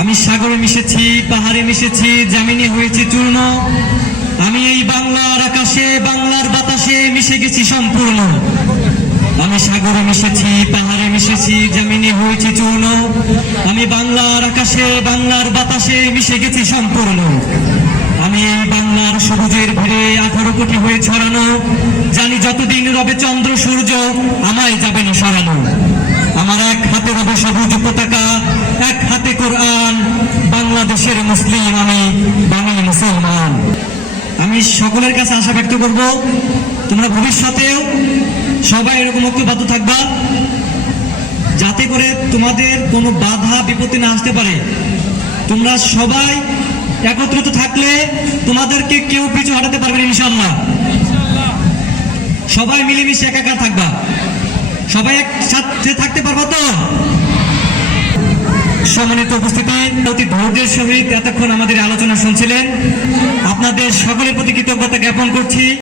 আমি সাগরে মিশেছি, পাহাড়ে মিশেছি, জামিনে হয়েছে চূর্ণ। আমি এই বাংলার আকাশে, বাংলার বাতাসে মিশে গেছি সম্পূর্ণ। আমি সাগরে মিশেছি, পাহাড়ে মিশেছি, জামিনে হয়েছে চূর্ণ। আমি বাংলার আকাশে, বাংলার বাতাসে মিশে গেছি সম্পূর্ণ। আমি এই বাংলার সবুজের ভিড়ে আঠারো কোটি হয়ে ছড়ানো। জানি যতদিন রবে চন্দ্র সূর্য আমায় বাংলাদেশের মুসলিম আমি বাঙালি মুসলমান। আমি সকলের কাছে আশা ব্যক্ত করব, তোমরা ভবিষ্যতেও সবাই এরকম ঐক্যবদ্ধ থাকবা, যাতে করে তোমাদের কোনো বাধা, বিপত্তি না আসতে পারে। তোমরা সবাই একত্রিত থাকলে তোমাদেরকে কেউ পিছু হাঁটাতে পারবে না ইনশাল্লাহ সবাই মিলেমিশে একাকার থাকবা। সবাই একসাথে থাকতে পারব তো? সম্মানিত উপস্থিতি, অতি ধৈর্যের সহিত এতক্ষণ আমাদের আলোচনা শুনছিলেন। আপনাদের সকলের প্রতি কৃতজ্ঞতা জ্ঞাপন করছি।